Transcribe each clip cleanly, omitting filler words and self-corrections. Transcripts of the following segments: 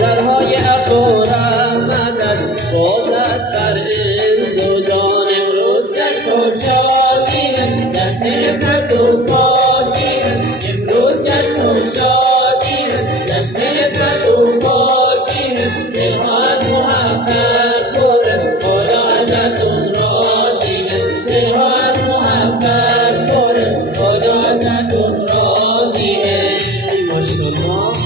درهای عفو و رحمتت باز است بر زوجان. امروز جشن و شادی جشن فتح و پاکی، امروز جشن و شادی جشن فتح و پاکی. دلها از محبت پر خدا ازتون راضیه، دلها از محبت پر خدا ازتون راضیه. ماشاءالله.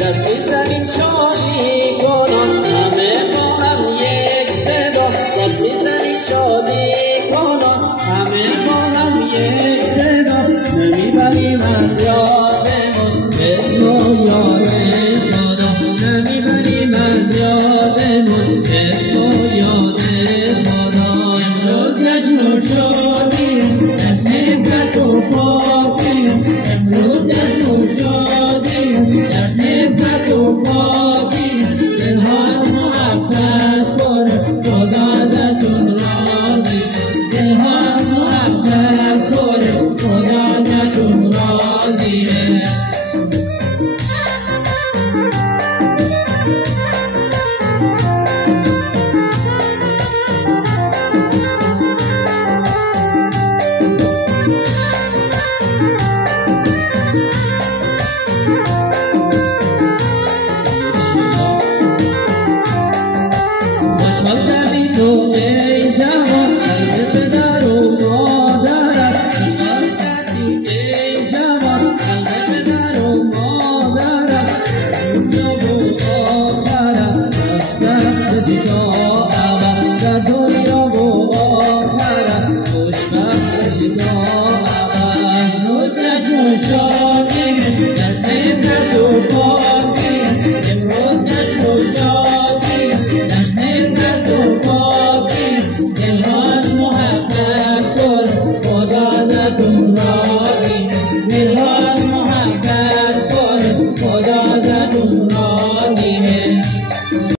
دست میزنیم